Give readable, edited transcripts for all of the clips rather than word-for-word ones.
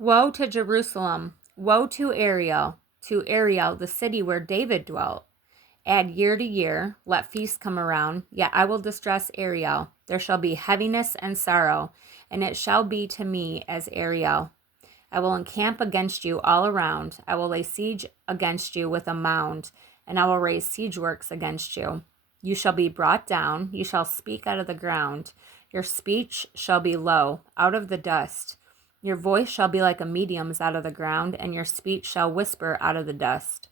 Woe to Jerusalem! Woe to Ariel, the city where David dwelt! Add year to year, let feasts come around, yet I will distress Ariel. There shall be heaviness and sorrow, and it shall be to me as Ariel. I will encamp against you all around. I will lay siege against you with a mound, and I will raise siege works against you. You shall be brought down, you shall speak out of the ground. Your speech shall be low, out of the dust. Your voice shall be like a medium's out of the ground, and your speech shall whisper out of the dust.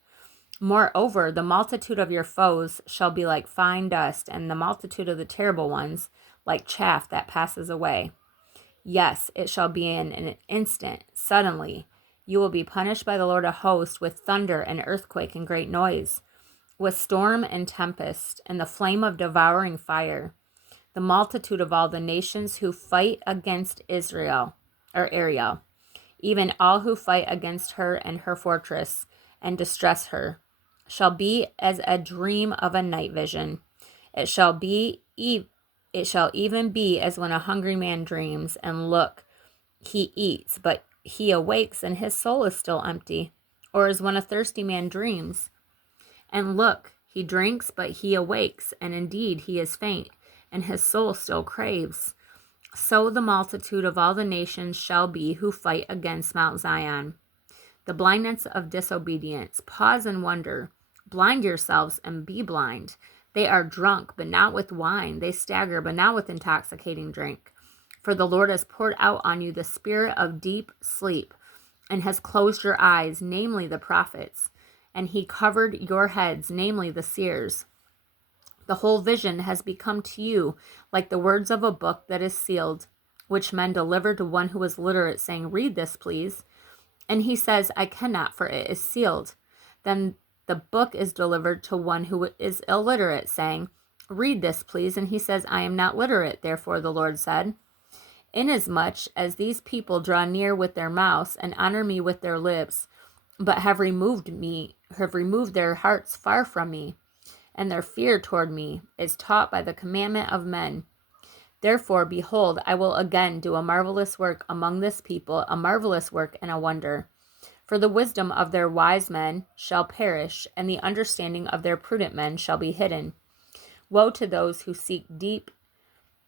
Moreover, the multitude of your foes shall be like fine dust, and the multitude of the terrible ones like chaff that passes away. Yes, it shall be in an instant, suddenly. You will be punished by the Lord of hosts with thunder and earthquake and great noise, with storm and tempest, and the flame of devouring fire. The multitude of all the nations who fight against Ariel, even all who fight against her and her fortress, and distress her, shall be as a dream of a night vision. It shall even be as when a hungry man dreams, and look, he eats, but he awakes and his soul is still empty. Or as when a thirsty man dreams, and look, he drinks, but he awakes, and indeed he is faint, and his soul still craves. So the multitude of all the nations shall be who fight against Mount Zion. The blindness of disobedience. Pause and wonder. Blind yourselves and be blind. They are drunk, but not with wine. They stagger, but not with intoxicating drink. For the Lord has poured out on you the spirit of deep sleep, and has closed your eyes, namely the prophets, and he covered your heads, namely the seers. The whole vision has become to you like the words of a book that is sealed, which men deliver to one who is literate, saying, "Read this, please." And he says, "I cannot, for it is sealed." Then the book is delivered to one who is illiterate, saying, "Read this, please." And he says, "I am not literate." Therefore the Lord said, "Inasmuch as these people draw near with their mouths and honor me with their lips, but have removed their hearts far from me, and their fear toward me is taught by the commandment of men. Therefore, behold, I will again do a marvelous work among this people, a marvelous work and a wonder. For the wisdom of their wise men shall perish, and the understanding of their prudent men shall be hidden. Woe to those who seek deep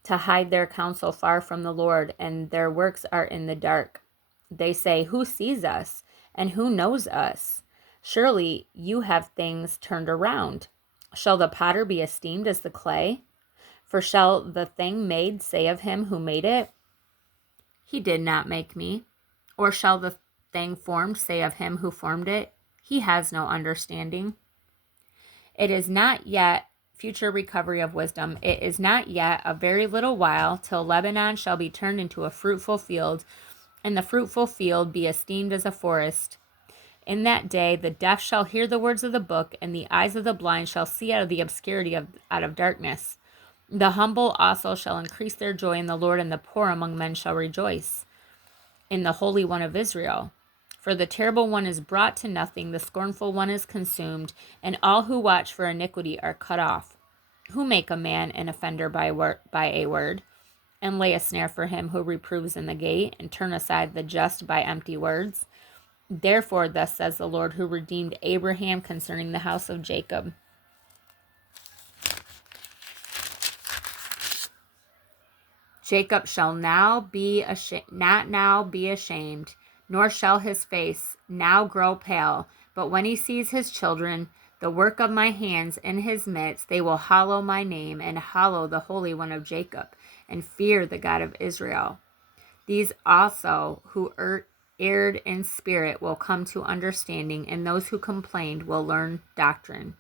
to hide their counsel far from the Lord, and their works are in the dark. They say, 'Who sees us, and who knows us?' Surely you have things turned around. Shall the potter be esteemed as the clay? For shall the thing made say of him who made it, 'He did not make me'? Or shall the thing formed say of him who formed it, 'He has no understanding'? It is not yet future recovery of wisdom. It is not yet a very little while till Lebanon shall be turned into a fruitful field, and the fruitful field be esteemed as a forest. In that day the deaf shall hear the words of the book, and the eyes of the blind shall see out of the obscurity out of darkness. The humble also shall increase their joy in the Lord, and the poor among men shall rejoice in the Holy One of Israel. For the terrible one is brought to nothing, the scornful one is consumed, and all who watch for iniquity are cut off. Who make a man an offender by a word, and lay a snare for him who reproves in the gate, and turn aside the just by empty words? Therefore, thus says the Lord, who redeemed Abraham concerning the house of Jacob. Jacob shall not now be ashamed, nor shall his face now grow pale. But when he sees his children, the work of my hands in his midst, they will hallow my name, and hallow the Holy One of Jacob, and fear the God of Israel. These also who erred in spirit will come to understanding, and those who complained will learn doctrine.